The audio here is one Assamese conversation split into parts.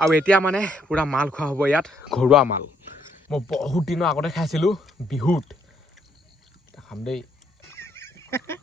আৰু এতিয়া মানে পূৰা মাল খোৱা হ'ব ইয়াত ঘৰুৱা মাল। মই বহুত দিনৰ আগতে খাইছিলোঁ বিহুত। খাম দেই।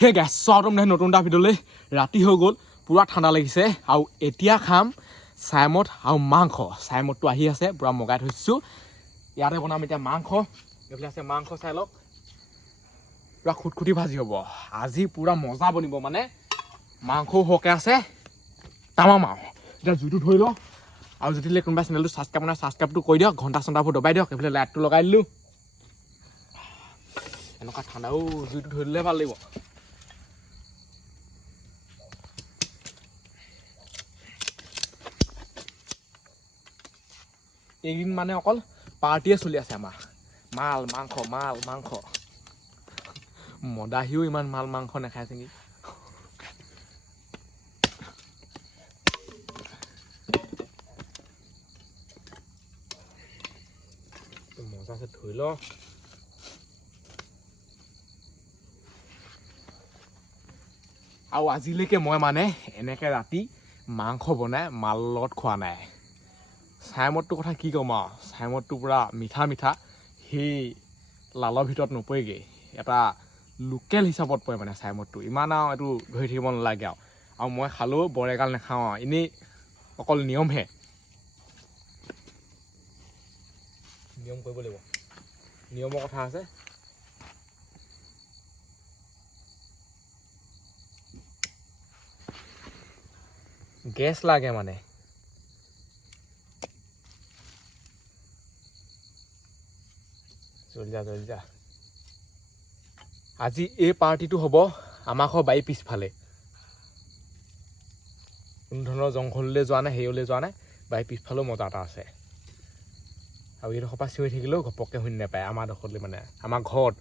সেই গেছ একদম নহয় নতুন এটা ভিডিঅ'লৈ। ৰাতি হৈ গ'ল পূৰা ঠাণ্ডা লাগিছে। আৰু এতিয়া খাম চাইমদ আৰু মাংস। চাইমদটো আহি আছে পূৰা মগাই থৈছোঁ। ইয়াতে বনাম এতিয়া মাংস। এইফালে আছে মাংস চাই লওক। পূৰা খুটখুটি ভাজি হ'ব। আজি পূৰা মজা বনিব মানে। মাংসও সৰহকৈ আছে। তামাম আৰু এতিয়া জুইটো ধৰি লওঁ আৰু যদি কোনোবা চেনেলটো ছাবস্ক্ৰাইব নাই ছাবস্ক্ৰাইবটো কৰি দিয়ক, ঘণ্টা চণ্টাবোৰ দবাই দিয়ক, এইফালে লাইটটো লগাই দিলোঁ। এনেকুৱা ঠাণ্ডাও জুইটো ধৰি দিলে ভালো লাগিব। এইকেইদিন মানে অকল পাৰ্টিয়ে চলি আছে আমাৰ। মাল, মাংস মাল, মাংস। মদাহিও ইমান মাল, মাংস নাখাইছে নেকি আছে ধুই ল আৰু আজিলৈকে মই মানে এনেকে ৰাতি মাংস বনাই মাল লগত খোৱা নাই চাইমদটোৰ কথা কি ক'ম আৰু চাইমদটো পূৰা মিঠা মিঠা সেই লালৰ ভিতৰত নপৰেগৈ এটা লোকেল হিচাপত পৰে মানে চাইমদটো ইমান আৰু এইটো ধৰি থাকিব নালাগে আৰু আৰু মই খালেও বৰ এগাল নাখাওঁ আৰু এনেই অকল নিয়মহে নিয়ম কৰিব লাগিব নিয়মৰ কথা আছে গেছ লাগে মানে জলদি যা জলদি যা আজি এই পাৰ্টিটো হ'ব আমাৰ ঘৰ বাৰী পিছফালে কোনো ধৰণৰ জংঘললৈ যোৱা নাই হেৰিয়লৈ যোৱা নাই বাৰী পিছফালেও মজা এটা আছে আৰু এইডোখৰ পৰা চিঞৰি থাকিলেও ঘপককৈ শুনি নাপায় আমাৰ ডোখৰলৈ মানে আমাৰ ঘৰত।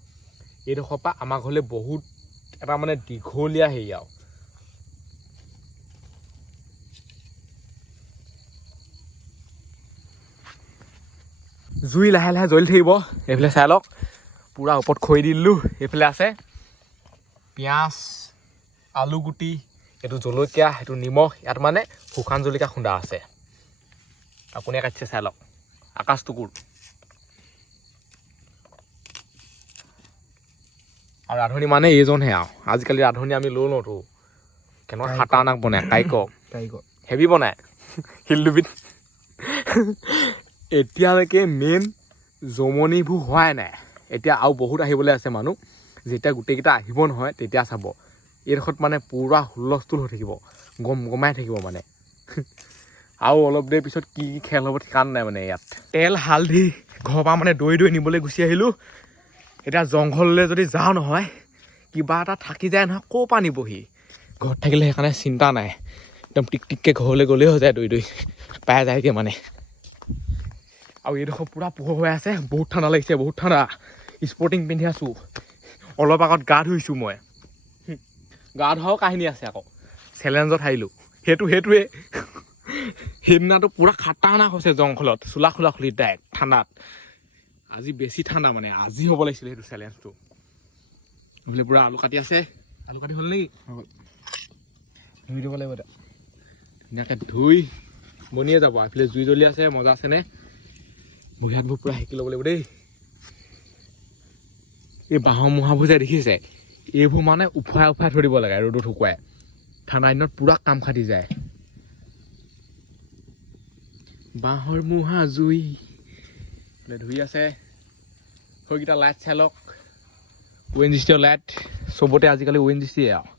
এইডোখৰ পৰা আমাৰ ঘৰলৈ বহুত এটা মানে দীঘলীয়া হেৰি আৰু। জুই লাহে লাহে জ্বলি থাকিব এইফালে চাই লওক। পূৰা ওপৰত খৰি দিলোঁ এইফালে আছে। পিঁয়াজ আলু গুটি এইটো জলকীয়া সেইটো নিমখ ইয়াত মানে শুকান জলকীয়া খুন্দা আছে। আৰু কোনে কাটিছে চাই লওক। আকাশ টুকুৰ আৰু ৰান্ধনি মানে এইজনহে আৰু। আজিকালি ৰান্ধনি আমি লৈ লওঁতো কেনেকুৱা খাটাৰনাক বনাই কাইক কাৰিকৰ। হেভি বনাই। শিলডুবিত এতিয়ালৈকে মেইন জমনিবোৰ হোৱাই নাই। এতিয়া আৰু বহুত আহিবলৈ আছে মানুহ। যেতিয়া গোটেইকেইটা আহিব নহয় তেতিয়া চাব। এইডোখৰত মানে পূৰা হুলস্থুল হৈ থাকিব। গম গমাই থাকিব মানে। আৰু অলপ দেৰি পিছত কি কি খেল হ'ব ঠিকান নাই মানে ইয়াত। তেল হালধি ঘৰৰ পৰা মানে দৈ দৈ নিবলৈ গুচি আহিলোঁ। এতিয়া জংঘললৈ যদি যাওঁ নহয় কিবা এটা থাকি যায় নহয় ক'ৰ পৰা নিবহি? ঘৰত থাকিলে সেইকাৰণে চিন্তা নাই। একদম টিক টিককৈ ঘৰলৈ গ'লেই হৈ যায় দৈ দৈ পাই যায়গৈ মানে। আৰু এইডোখৰ পূৰা পোহৰ হৈ আছে। বহুত ঠাণ্ডা লাগিছে বহুত ঠাণ্ডা। স্পৰ্টিং পিন্ধি আছোঁ। অলপ আগত গা ধুইছোঁ মই। গা ধোৱাও কাহিনী আছে আকৌ। চেলেঞ্জত হাৰিলোঁ। সেইটো সেইটোৱে। সেইদিনাটো পূৰা খাটাৰনাক হৈছে জংঘলত। চোলা খোলা খুলি ডাইৰেক্ট ঠাণ্ডাত। আজি বেছি ঠাণ্ডা মানে আজি হ'ব লাগিছিলে সেইটো চেলেঞ্জটো। বোলে পূৰা আলু কাটি আছে। আলু কাটি হ'ল নেকি? ধুই দিব লাগিব এতিয়া। ধুনীয়াকৈ ধুই বনিয়ে যাব। এইফালে জুই জ্বলি আছে মজা আছেনে ভৰি হাতবোৰ পূৰা সেকি ল'ব লাগিব দেই। এই বাঁহৰ মুঢ়াবোৰ যে দেখিছে? এইবোৰ মানে উফাই উফাই থৈ দিব লাগে ৰ'দত শুকুৱাই। ঠাণ্ডা দিনত পূৰা কাম খাটি যায়। বাঁহৰ মুঢ়া জুই। ধুই আছে। সৈকেইটা লাইট চাই লওক। অ' এন জি চিৰ লাইট চবতে আজিকালি অ' এন জি চিয়ে আৰু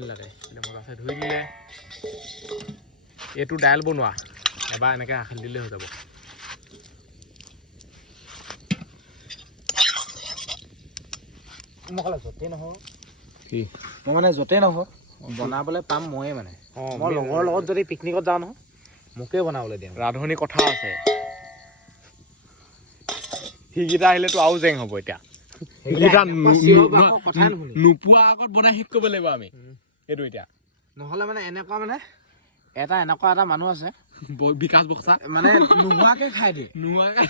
নালাগে এতিয়া মজা চাই ধুই দিলে। এইটো দাইল বনোৱা। এবাৰ এনেকৈ আখালি দিলেই হৈ যাব। মই ক'লে য'তেই নহওক। কি? মই মানে য'তেই নহওক। বনাবলৈ পাম ময়ে মানে। মই লগৰ লগত যদি পিকনিকত যাওঁ নহয়। মোকেই বনাবলৈ দিওঁ ৰান্ধনি কথা আছে। সিকেইটা আহিলেতো আৰু জেং হ'ব এতিয়া। সেইকেইটা নোপোৱা আগত বনাই শেষ কৰিব লাগিব আমি। সেইটো এতিয়া। নহ'লে মানে এনেকুৱা মানে এটা এনেকুৱা এটা মানুহ আছে। বিকাশ বক্সা। মানে নোহোৱাকে খাই দিয়ে। নোহোৱাকৈ।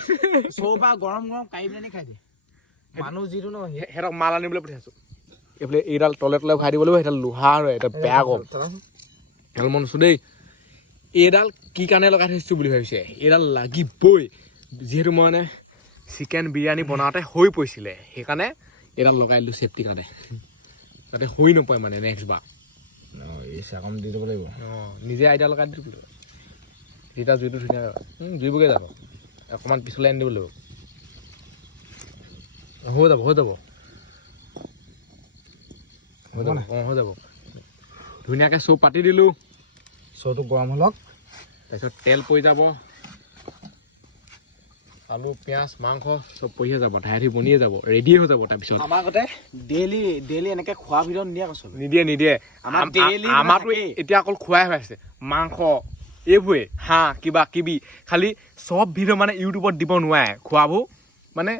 চৌপা গৰম গৰম কাঢ়ি পেলানি খাই দিয়ে। মানুহ যিটো ন সিহঁতক মাল আনিবলৈ পঠিয়াইছোঁ। এইফালে এইডাল তলে তলে ভৰাই দিব লাগিব সেইডাল লোহা আৰু এটা বেয়া কম তেল মনছো দেই। এইডাল কি কাৰণে লগাই থৈছোঁ বুলি ভাবিছে? এইডাল লাগিবই। যিহেতু মই মানে চিকেন বিৰিয়ানী বনাওঁতে হৈ পৰিছিলে। সেইকাৰণে এইডাল লগাই দিলোঁ চেফটিৰ কাৰণে। যাতে হৈ নপৰে মানে নেক্সট বাৰ। চাকম দি দিব লাগিব। অঁ নিজে আইডিয়া লগাই দিলোঁ বোলো তেতিয়া জুইটো ধুনীয়া জুইবগৈ যাব। অকণমান পিছলৈ আনি দিব লাগিব। অঁ, হৈ যাব হৈ যাব। হৈ যাব অঁ হৈ যাব। ধুনীয়াকৈ চব পাতি দিলোঁ। চৌটো গৰম হলক তাৰপিছত তেল পৰি যাব। আলু পিঁয়াজ মাংস চব পৰিহে যাব ধি বনিয়ে যাব ৰেডিয়ে হৈ যাব তাৰপিছত। আমাৰ আগতে ডেইলি ডেইলি এনেকে খোৱাৰ ভিতৰত নিদিয়া কৈছো নিদিয়ে নিদিয়ে। আমাৰ আম- daily আমাৰতো এতিয়া অকল খোৱাই হৈ আছে। মাংস এইবোৰে হাঁহ কিবা কিবি। খালি চব ভিডিঅ' মানে ইউটিউবত দিব নোৱাৰে। খোৱাবোৰ মানে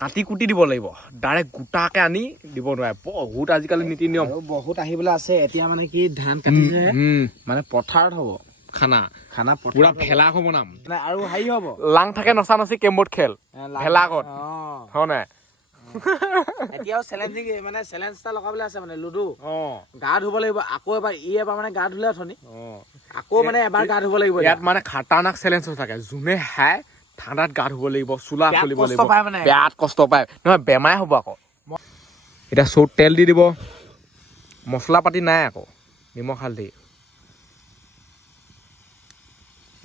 কাটি কুটি দিব লাগিব। ডাইৰেক্ট গোটাকে আনি দিব নোৱাৰে। বহুত আজিকালি নীতি নিয়ম। বহুত আহিবলৈ আছে। এতিয়া মানে কি ধান কাটিছে। মানে পথাৰত হ'ব। খানা। খানা পুৰা। ভেলা হ'ব নাম। মানে আৰু হেৰি হ'ব। লাং থাকে নচা নচি কেমবৰ্ড খেল। এ, লাগ- হয় নাই? এতিয়াও চেলেঞ্জিং মানে চেলেঞ্জ এটা লগাবলৈ আছে মানে লুডু। গা ধুব লাগিব। আকৌ এবাৰ ই এবাৰ মানে গা ধুলে অথনি। আকৌ মানে এবাৰ গা ধুব লাগিব ইয়াত মানে খাতাৰনাক চেলেঞ্জ হৈ থাকে। যোনে হাই ঠাণ্ডাত গা ধুব লাগিব চোলা খুলিব লাগিব। বেয়াত কষ্ট পায়। নহয় বেমাৰ হ'ব আকৌ। এতিয়া চৌত তেল দি দিব। মছলা পাতি নাই আকৌ। নিমখ হালধি।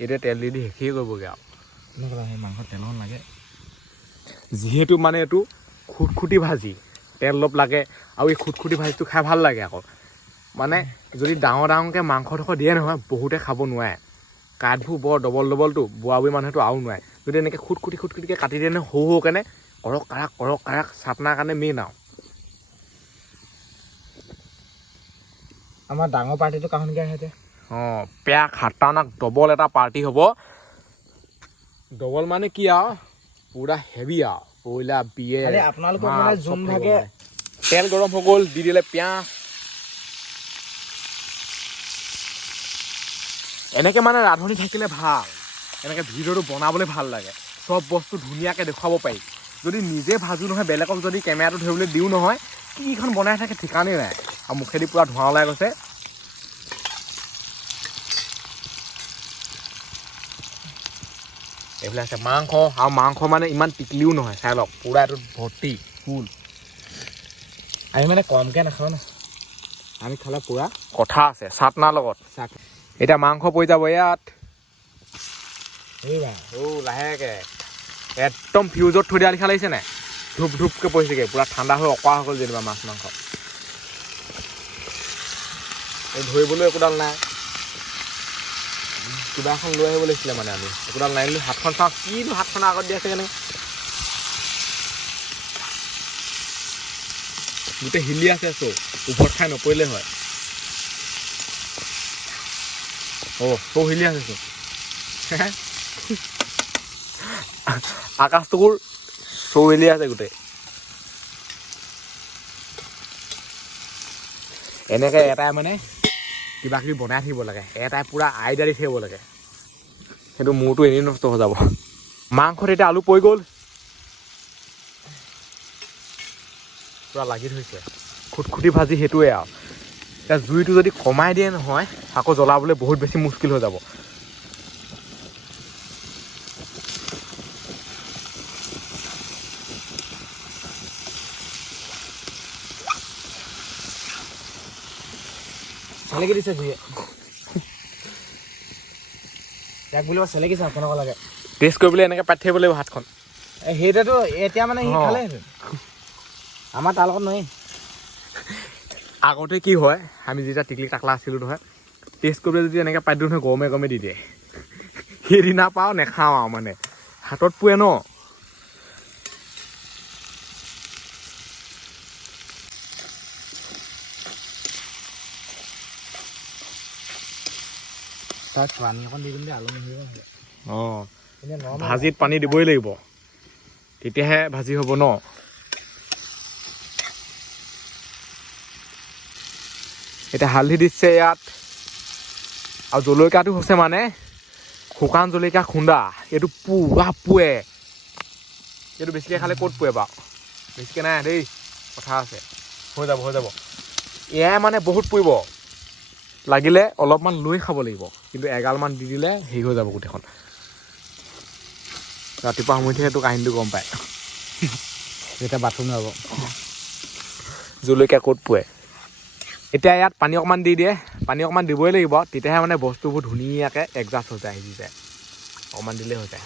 এতিয়া তেল দি দি শেষেই কৰিবগৈ আৰু। সেই মাংস তেলখন লাগে। যিহেতু মানে এইটো খুটখুটি ভাজি তেল অলপ লাগে আৰু এই খুটখুটি ভাজিটো খাই ভাল লাগে আকৌ। মানে যদি ডাঙৰ ডাঙৰকৈ মাংস ডোখৰ দিয়ে নহয় বহুতে খাব নোৱাৰে। কাঠবোৰ বৰ ডবল ডবলটো বুঢ়া বুঢ়ী মানুহেতো আৰু নোৱাৰে। যদি এনেকৈ খুটখুটি খুটখুটিকৈ কাটি দিয়ে নহয় সৰু সৰুকেনে কৰক কাৰাক কৰক কাৰাক চাটনাৰ কাৰণে মেইন আৰু। আমাৰ ডাঙৰ পাৰ্টিটো কাহনকৈ আহে অঁ পেয়া খাটাৰনাক ডবল এটা পাৰ্টি হ'ব। ডবল মানে কি আৰু? পুৰা হেভি আৰু। ব্ৰইলাৰ বিয়ে মানে যোন মানে। তেল গৰম হৈ গ'ল দি দিলে পিঁয়াজ। এনেকে মানে ৰান্ধনি থাকিলে ভাল। এনেকে ভিডিঅ'টো বনাবলৈ ভালো লাগে। চব বস্তু ধুনীয়াকৈ দেখুৱাব পাৰি। যদি নিজে ভাজো নহয় বেলেগক যদি কেমেৰাটো ধৰিবলৈ দিওঁ নহয় কিখন বনাই থাকে ঠিকানেই নাই। আৰু মুখেদি পূৰা ধোঁৱা ওলাই গৈছে। এইবিলাক আছে মাংস। আৰু মাংস মানে ইমান টিকলিও নহয় চাই লওক। পূৰা এইটোত ভৰ্তি ফুল। আমি মানে কমকৈ নাখাওঁ ন। আমি খালে পূৰা। কথা আছে চাটনাৰ লগত। এতিয়া মাংস পৰি যাব ইয়াত। লাহেকে। একদম ফিউজত থৈ দিয়া লিখা লাগিছে নাই ধূপ ধূপকৈ পৰিছেগৈ পূৰা ঠাণ্ডা হৈ অকৰা হৈ গ'ল যেনিবা মাছ মাংস। এই ধৰিবলৈ একোডাল নাই। কিবা এখন লৈ আহিব লাগিছিলে মানে আমি। একোডাল নাই বুলি হাতখন চাওঁ কিনো হাতখনৰ আগত দি আছে কেনে গোটেই হিলি আছে চৌ ওপৰত খাই নপৰিলে হয়। অ' চৌ হিলি আছে চৌ আকাশটোকোৰ চৌৱেলি আছে গোটেই। এনেকে এটাই মানে কিবা কিবি বনাই থাকিব লাগে। এটাই পূৰা আইডিয়া দি থাকিব লাগে। সেইটো মূৰটো এনেই নষ্ট হৈ যাব। মাংসত এতিয়া আলু পৰি গ'ল। পূৰা লাগি ধৰিছে। খুটখুটি ভাজি সেইটোৱে আৰু। এতিয়া জুইটো যদি কমাই দিয়ে নহয়, আকৌ জ্বলাবলৈ বহুত বেছি মুস্কিল হৈ যাব। চেলেকি দিছে জুয়ে ইয়াক বুলিব চেলেকি চাওঁ কেনেকুৱা লাগে। টেষ্ট কৰিবলৈ এনেকৈ পাতি থাকিব লাগিব হাতখন। এ, সেইটোতো এতিয়া মানে সি। খালে আমাৰ তাৰ লগত নোৱাৰি। আগতে কি হয় আমি যেতিয়া টিকলি টাকলা আছিলোঁ নহয় টেষ্ট কৰিবলৈ যদি এনেকৈ পাতি দিওঁ নহয় গৰমে গৰমে দি দিয়ে। সেইদিনা পাওঁ নেখাওঁ আৰু মানে। হাতত পুৰে ন। তাত পানী অকণ দি আলু মিহিব অঁ। ভাজিত পানী দিবই লাগিব। তেতিয়াহে ভাজি হ'ব ন? এতিয়া হালধি দিছে ইয়াত। আৰু জলকীয়াটো হৈছে মানে শুকান জলকীয়া খুন্দা। এইটো পুৰা পুৱে। এইটো বেছিকৈ খালে ক'ত পুৱে বাৰু? বেছিকৈ নাই দেই কথা আছে। হৈ যাব হৈ যাব। এয়াই মানে বহুত পুৰিব। লাগিলে অলপমান লৈ খাব লাগিব। কিন্তু এগালমান দি দিলে হেৰি হৈ যাব গোটেইখন। ৰাতিপুৱা সময়তহে এইটো কাহিনীটো গম পায়। যেতিয়া বাথৰুম যাব। জলকীয়া ক'ত পোৱে? এতিয়া ইয়াত পানী অকণমান দি দিয়ে। পানী অকণমান দিবই লাগিব। তেতিয়াহে মানে বস্তুবোৰ ধুনীয়াকৈ এডজাষ্ট হৈ যায় সিজি যায়। অকণমান দিলেই হৈ যায়।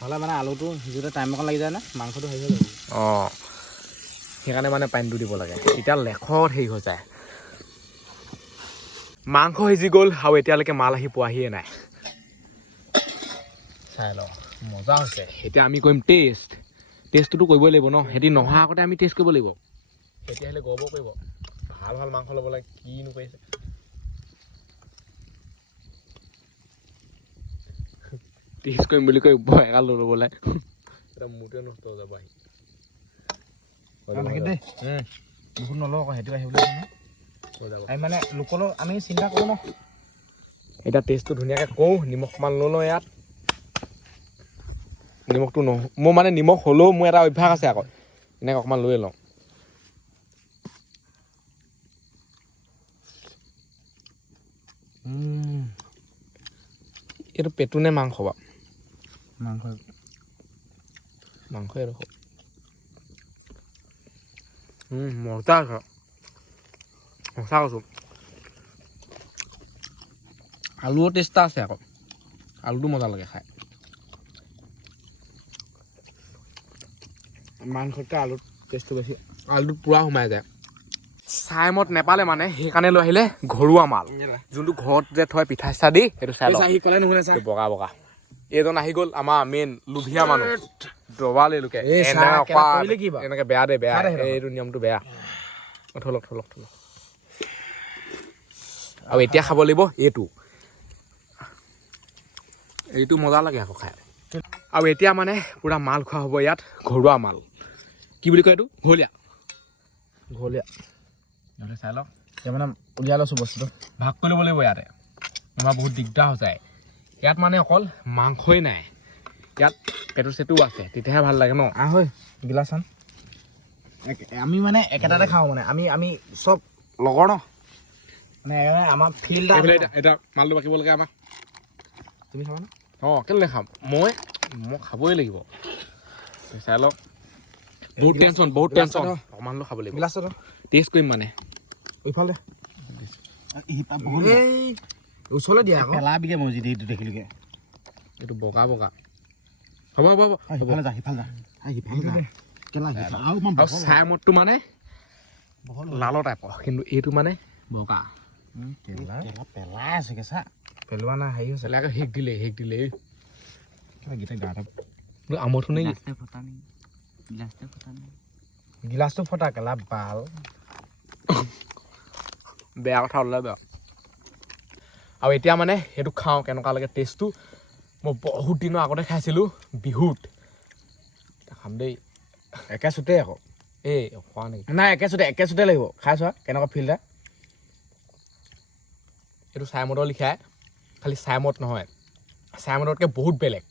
হ'লে মানে আলুটো সিজোতে টাইম অকণ লাগি যায় না মাংসটো হেৰি হৈ যাব। অঁ। সেইকাৰণে মানে পানীটো দিব লাগে। এতিয়া লেখত হেৰি হৈ যায়। মাংস সিজি গ'ল আৰু এতিয়ালৈকে মাল আহি পোৱাহিয়ে নাই। চাই ল মজা হৈছে। এতিয়া আমি কৰিম টেষ্ট টেষ্টটোতো কৰিবই লাগিব ন? সিহঁতি নহা আগতে আমি টেষ্ট কৰিব লাগিব। এতিয়া আহিলে গৌৰৱ কৰিব। ভাল ভাল মাংস ল'ব লাগে কিনো কৰিছে। টেষ্ট কৰিম বুলি কৈ ভয় এগাল লৈ ল'বলৈ এতিয়া মোৰটোৱে নষ্ট হৈ যাব আহি। বহুত নলওঁ আকৌ সেইটো আহিবলৈ আমি মানে লোকলৈ আমি চিন্তা কৰোঁ ন। এতিয়া টেষ্টটো ধুনীয়াকৈ কওঁ নিমখ অকণমান লৈ লওঁ ইয়াত। নিমখটো নহ মোৰ মানে নিমখ হ'লেও মোৰ এটা অভ্যাস আছে আকৌ। এনেকৈ অকণমান লৈ লওঁ। এইটো পেটু নে মাংস বাৰু? মাংস। মাংসই আৰু উম, মজা আছে সঁচা কৈছোঁ আলুও টেষ্ট আছে আকৌ আলুটো মজা লাগে খাই মাংসতকৈ আলুত টেষ্টটো বেছি আলুটোত পূৰা সোমাই যায় চাইমত নেপালে মানে সেইকাৰণে লৈ আহিলে ঘৰুৱা মাল। যোনটো ঘৰত যে থয় পিঠা চিঠা দি সেইটো চাই বগা বগা। এইজন আহি গ'ল আমাৰ মেইন লোভিয়া মানুহ। দবালে লোকে। এনেকে বেয়া দে বেয়া। এইটো নিয়মটো বেয়া। থলক থলক থলক। আৰু এতিয়া খাব লাগিব এইটো। এইটো মজা লাগে আকৌ খাই। আৰু এতিয়া মানে পূৰা মাল খোৱা হ'ব ইয়াত ঘৰুৱা মাল। কি বুলি কয় এইটো? ঘৰলীয়া ঘৰলীয়া চাই লওক এতিয়া মানে উলিয়াই লৈছোঁ বস্তুটো। ভাগ কৰি ল'ব লাগিব ইয়াতে। আমাৰ বহুত দিগদাৰ হৈ যায়। ইয়াত মানে অকল মাংসই নাই। ইয়াত পেটু চেটুও আছে তেতিয়াহে ভাল লাগে ন? আহ। ঐ গিলাচ আন। এক- আমি মানে একেটাতে খাওঁ মানে। আমি আমি চব লগৰ ন? আমাৰ ফিল্ড এইফালে এতিয়া এতিয়া মালটো বাকিব লাগে আমাক। তুমি খাবা ন? অঁ কেলৈ নাখাম? মই মই খাবই লাগিব। চাই লওক। বহুত টেনশ্যন বহুত টেনশ্যন অকণমানটো খাব লাগিব। গিলাচটো টেষ্ট কৰিম মানে। ইফালে এই ওচৰলৈ দিয়া আকৌ। পেলাবিগে মই যদি এইটো দেখিলোগে। এইটো বগা বগা। হ'ব হ'ব হ'ব। যা সিফালে যা। সিফালে যা। কেলা সিফালে। আৰু অকমান আৰু চাই মদটো মানে লালৰ টাইপৰ কিন্তু এইটো মানে বগা। গিলাচটো ফটা কেলা বাল বেয়া কথা ওলালে বেয়া আৰু এতিয়া মানে সেইটো খাওঁ কেনেকুৱা লাগে টেষ্টটো মই বহুত দিনৰ আগতে খাইছিলোঁ বিহুত খাম দেই একে চুতে আকৌ এই খোৱা নেকি নাই একে চুতে একে চুতে লাগিব খাই চোৱা কেনেকুৱা ফিল্ড এইটো চাইমদৰ লিখাই খালি চাইমদ নহয়। চাইমদতকৈ বহুত বেলেগ।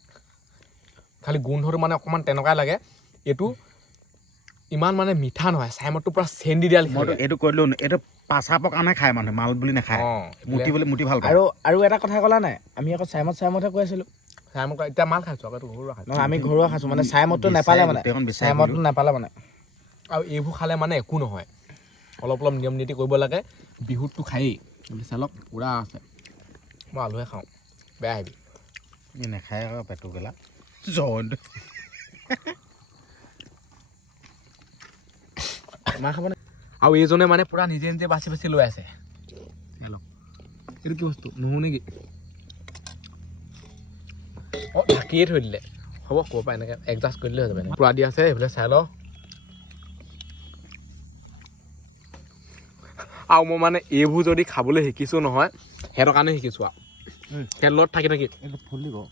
খালি গোন্ধটো মানে অকণমান তেনেকুৱাই লাগে। এইটো ইমান মানে মিঠা নহয় চাইমদটো পূৰা চেন দি দিয়া লিখা এইটো কৈ দিলো এইটো পাচাপৰ কাৰণে খায় মানুহে মাল বুলি নাখায়। অঁ বুলি মুতি ভাল আৰু আৰু এটা কথা ক'লা নাই আমি আকৌ চাইমত চাইমতহে কৈ আছিলোঁ। চাইমদ এতিয়া মাল খাইছোঁ আকৌ ঘৰুৱা খাইছোঁ। নহয় আমি ঘৰুৱা খাইছোঁ মানে চাইমতটো নাপালে মানে। চাইমতটো নাপালে মানে। আৰু এইবোৰ খালে মানে একো নহয়। অলপ অলপ নিয়ম নীতি কৰিব লাগে বিহুতটো খায়েই। বুলি চালক পূৰা আছে মই আলুহে খাওঁ বেয়া আহিবি ই নাখায় আকৌ পেটু গেলা জয়ন্ত মা খাব নে আৰু এইজনে মানে পূৰা নিজে নিজে বাচি বাচি লৈ আছে এইটো কি বস্তু নহো নেকি অঁ ঢাকিয়ে থৈ দিলে হ'ব ক'ব পৰা এনেকৈ এডজাষ্ট কৰি দিলে হৈ যাব পূৰা দি আছে এইফালে চাই ল আৰু মই মানে এইবোৰ যদি খাবলৈ শিকিছোঁ নহয় সিহঁতৰ কাৰণে শিকিছোঁ আৰু। সিহঁতৰ লগত থাকি থাকি। এইটো ফুলি গ'ল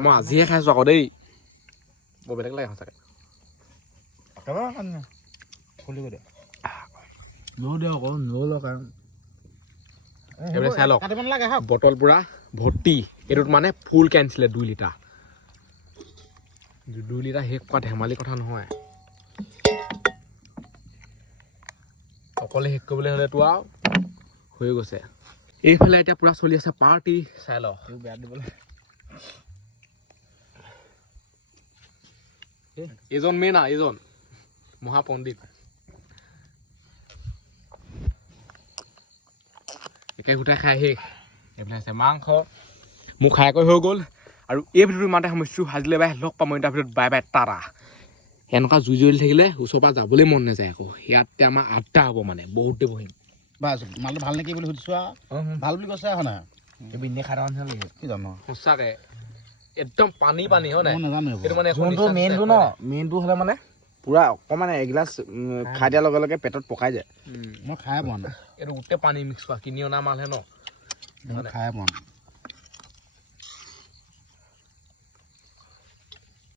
মই আজিহে খাইছোঁ আকৌ দেই। বৰ বেলেগ লাগে সঁচাকৈ। ফুলিব চাই লওক। বটল পূৰা ভৰ্তি। এইটোত মানে ফুল আনিছিলে দুই লিটাৰ। দুই লিটাৰ শেষ কৰা ধেমালি কথা নহয়। অকলে শেষ কৰিবলৈ হ'লেতো আৰু হৈ গৈছে। এইফালে এতিয়া পূৰা চলি আছে পাৰ্টি চাই ল। বেয়া দিবলৈ। এইজন মেইন আৰু এইজন মহাপণ্ডিত একে গোটাই খাই শেষ। এইফালে আছে মাংস। মোক খাই কৰি হৈ গ'ল। আৰু এই ভিডিঅ'টো ইমানতে সামৰিছোঁ। আজিলৈ বাই লগ পাম এটা ভিডিঅ'ত বাই বাই তাৰা এনেকুৱা জুই জ্বলি থাকিলে ওচৰৰ পৰা যাবলৈ মন নাযায় আকৌ। ইয়াত এতিয়া আমাৰ আড্ডা হ'ব মানে বহুত দেৰি বহিম বাছ মালটো ভালো নেকি বুলি সুধিছো আৰু ভালো বুলি কৈছে হয় নাই? এনেই খাই থকা নিচিনা লাগে কি জানো? সঁচাকে একদম পানী পানী হয় নাই? সেইটো মানে যোনটো মেইনটো ন মেইনটো হ'লে মানে পূৰা অকণমান এগিলাচ খাই দিয়াৰ লগে লগে পেটত পকাই যায়। মই খাই পোৱা নাই। এইটো গোটেই পানী মিক্স কৰা কিনি অনা মালহে ন? মই খাই পোৱা নাই।